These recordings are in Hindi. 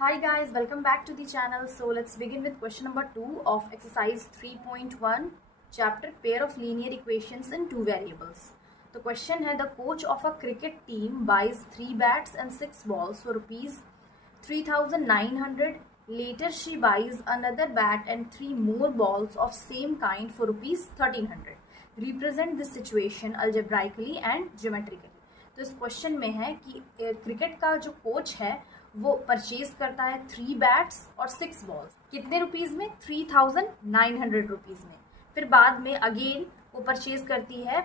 Hi guys, welcome back to the channel. So let's begin with question number 2 of exercise 3.1 chapter pair of linear equations in two variables. The question है, the coach of a cricket team buys 3 bats and 6 balls for rupees 3,900. Later she buys another bat and 3 more balls of same kind for rupees 1,300. Represent this situation algebraically and geometrically. तो इस क्वेश्चन में है कि क्रिकेट का जो कोच है वो परचेज करता है 3 बैट्स और 6 बॉल्स कितने रुपीज में 3,900 रुपीज में। फिर बाद में अगेन वो परचेज करती है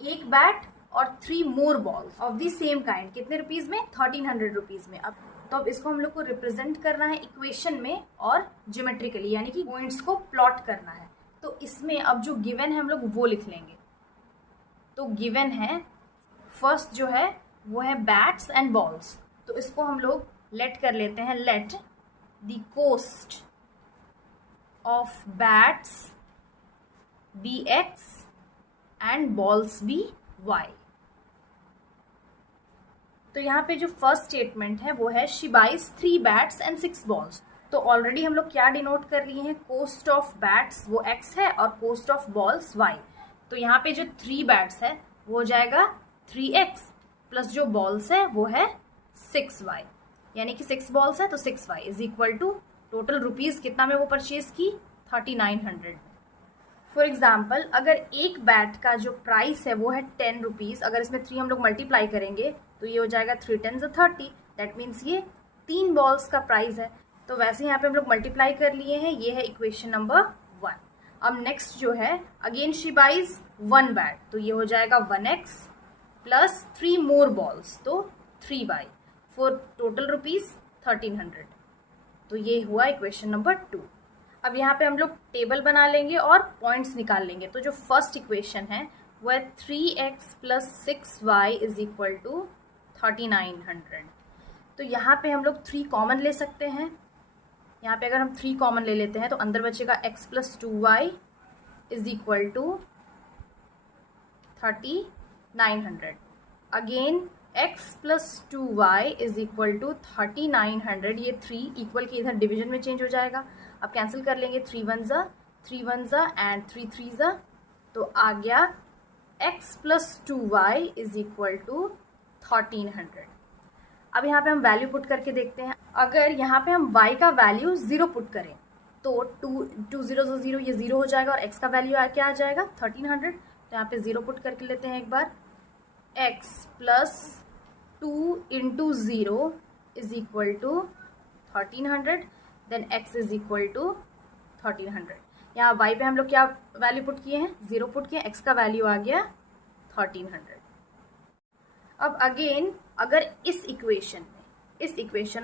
1 बैट और 3 more balls of the same kind कितने रुपीज में 1,300 रुपीज में। अब इसको हम लोग को रिप्रेजेंट करना है इक्वेशन में और ज्योमेट्रिकली यानी कि पॉइंट्स को प्लॉट करना है। तो इसमें अब जो गिवन है हम लोग वो लिख लेंगे। तो गिवन है फर्स्ट जो है वो है बैट्स एंड बॉल्स, तो इसको हम लोग लेट कर लेते हैं, let the cost of bats be x and balls be y. तो यहाँ पे जो फर्स्ट स्टेटमेंट है वो है she buys 3 bats and 6 balls. तो ऑलरेडी हम लोग क्या डिनोट कर लिए हैं, कोस्ट ऑफ बैट्स वो x है और कोस्ट ऑफ बॉल्स y। तो यहाँ पे जो 3 बैट्स है वो हो जाएगा 3x प्लस जो बॉल्स है वो है 6y, यानी कि 6 बॉल्स है तो 6y is equal to total rupees कितना में वो परचेज की 3,900। फॉर एग्जाम्पल अगर एक बैट का जो प्राइस है वो है 10 रुपीज, अगर इसमें 3 हम लोग मल्टीप्लाई करेंगे तो ये हो जाएगा 3 10 30। दैट मीन्स ये 3 बॉल्स का प्राइस है। तो वैसे यहाँ पे हम लोग मल्टीप्लाई कर लिए हैं, ये है इक्वेशन नंबर 1। अब नेक्स्ट जो है अगेन शी बाइज 1 बैट, तो ये हो जाएगा 1x प्लस 3 मोर बॉल्स तो 3y फॉर टोटल रुपीज 1,300। तो ये हुआ इक्वेशन नंबर 2। अब यहाँ पे हम लोग टेबल बना लेंगे और पॉइंट्स निकाल लेंगे। तो जो फर्स्ट इक्वेशन है वो है 3x plus 6y is equal to 3,900। तो यहाँ पे हम लोग 3 कॉमन ले सकते हैं। यहाँ पे अगर हम 3 कॉमन ले लेते हैं तो अंदर बचेगा x plus 2y is equal to 3,900। Again x plus 2y is equal to 3,900। ये 3 इक्वल के इधर डिवीजन में चेंज हो जाएगा। अब कैंसिल कर लेंगे, 3 1 ज़ा एंड 3 3 ज़ा, तो आ गया x plus 2y is equal to 1,300। अब यहाँ पे हम वैल्यू पुट करके देखते हैं। अगर यहाँ पे हम y का वैल्यू 0 पुट करें तो 2 0 0 ये 0 हो जाएगा और x का वैल्यू क्या आ जाएगा 1,300। तो यहाँ पे 0 पुट करके लेते हैं एक बार, x plus 2 into 0 is equal to 1,300, then x is equal to 1,300। यहाँ y पे हम लोग क्या वैल्यू पुट किए हैं, 0 पुट किए, x का वैल्यू आ गया 1,300। अब अगेन अगर इस इक्वेशन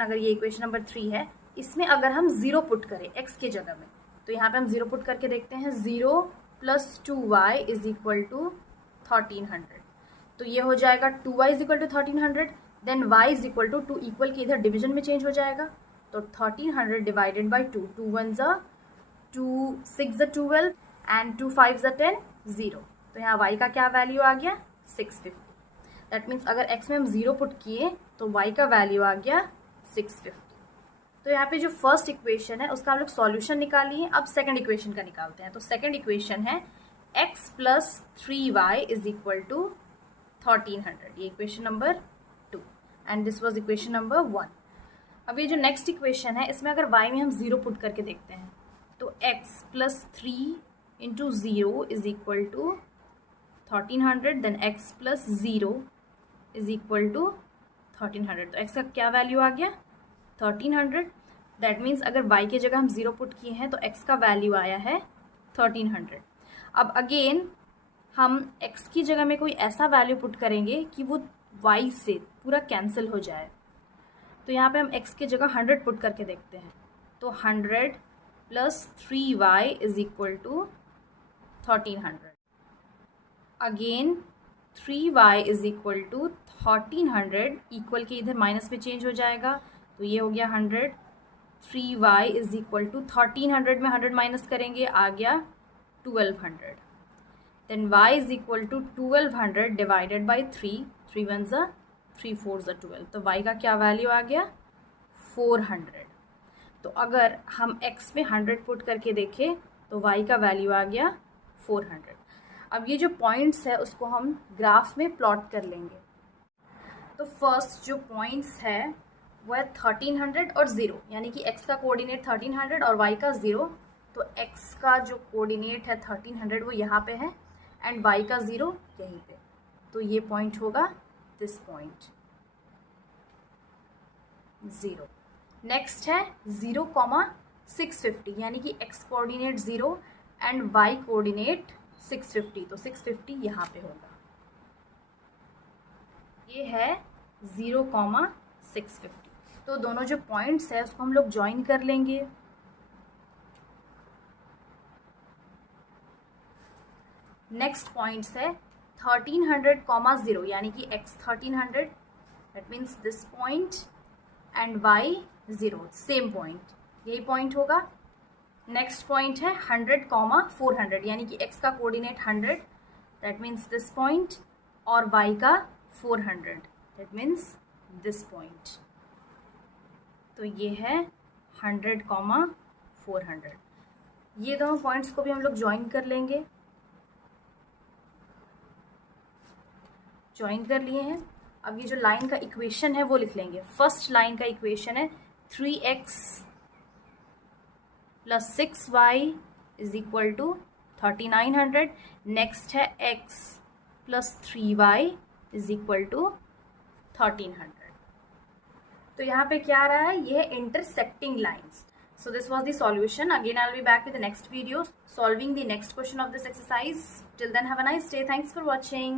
अगर ये इक्वेशन नंबर 3 है, इसमें अगर हम 0 पुट करें x के जगह में, तो यहाँ पे हम 0 पुट करके देखते हैं, 0 plus 2y is equal to 1,300। तो ये हो जाएगा 2y is equal to 1,300, then y is equal to 2 equal के इधर डिवीजन में चेंज हो जाएगा। तो 1,300 डिवाइडेड बाई 2, 2 1 ज़ा 2 6 ज़ा 12 एंड 2 5 ज़ा 10 0। तो यहाँ y का क्या वैल्यू आ गया 650। दैट मीन्स अगर x में हम 0 पुट किए तो y का वैल्यू आ गया 650। तो यहाँ पे जो फर्स्ट इक्वेशन है उसका हम लोग सॉल्यूशन निकालिए। अब सेकंड इक्वेशन का निकालते हैं। तो सेकंड इक्वेशन है x plus 3y is equal to 1,300, ये equation number 2 and this was equation number 1। अब ये जो नेक्स्ट इक्वेशन है इसमें अगर y में हम 0 पुट करके देखते हैं तो x plus 3 into 0 is equal to 1,300, then x plus 0 is equal to 1,300। तो x का क्या वैल्यू आ गया 1,300। दैट मीन्स अगर y के जगह हम 0 पुट किए हैं तो x का वैल्यू आया है 1,300। अब अगेन हम x की जगह में कोई ऐसा वैल्यू पुट करेंगे कि वो y से पूरा कैंसिल हो जाए। तो यहाँ पे हम x की जगह 100 पुट करके देखते हैं। तो 100 plus 3y is equal to 1,300। Again 3y is equal to 1,300, equal के इधर माइनस में चेंज हो जाएगा। तो ये हो गया 100, 3y इज इक्वल टू 1,300 में 100 माइनस करेंगे, आ गया 1,200। Then y is equal to 1,200 divided by 3, 3 1 ज़ा 3 4 ज़ा 12। तो y का क्या वैल्यू आ गया 400। तो अगर हम x में 100 पुट करके देखें तो y का वैल्यू आ गया 400। अब ये जो पॉइंट्स है उसको हम ग्राफ में प्लॉट कर लेंगे। तो फर्स्ट जो पॉइंट्स है वो है 1300 और 0, यानी कि x का कोऑर्डिनेट 1300 और y का 0। तो x का जो कोऑर्डिनेट है 1300 वो यहाँ पे है एंड y का 0 यहीं पे। तो ये पॉइंट होगा दिस पॉइंट 0। नेक्स्ट है 0,650, यानी कि x coordinate 0 and y coordinate 650। तो 650 यहाँ पे होगा। ये है 0,650। तो दोनों जो पॉइंट्स है उसको हम लोग ज्वाइन कर लेंगे। नेक्स्ट पॉइंट्स है 1300,0, यानी कि x 1300, that means this point and y 0, same point, यही पॉइंट होगा। नेक्स्ट पॉइंट है 100,400, यानी कि x का coordinate 100, that means this point, और y का 400, दैट मीन्स दिस पॉइंट। तो ये है 100,400। ये दोनों पॉइंट्स को भी हम लोग ज्वाइन कर लेंगे। ज्वाइन कर लिए हैं। अब ये जो लाइन का इक्वेशन है वो लिख लेंगे। फर्स्ट लाइन का इक्वेशन है 3x + 6y = 3900। नेक्स्ट है x + 3y = 1300। तो यहाँ पे क्या आ रहा है, ये है intersecting lines. So this was the solution. Again, I'll be back with the next video solving the next question of this exercise. Till then, have a nice day. Thanks for watching.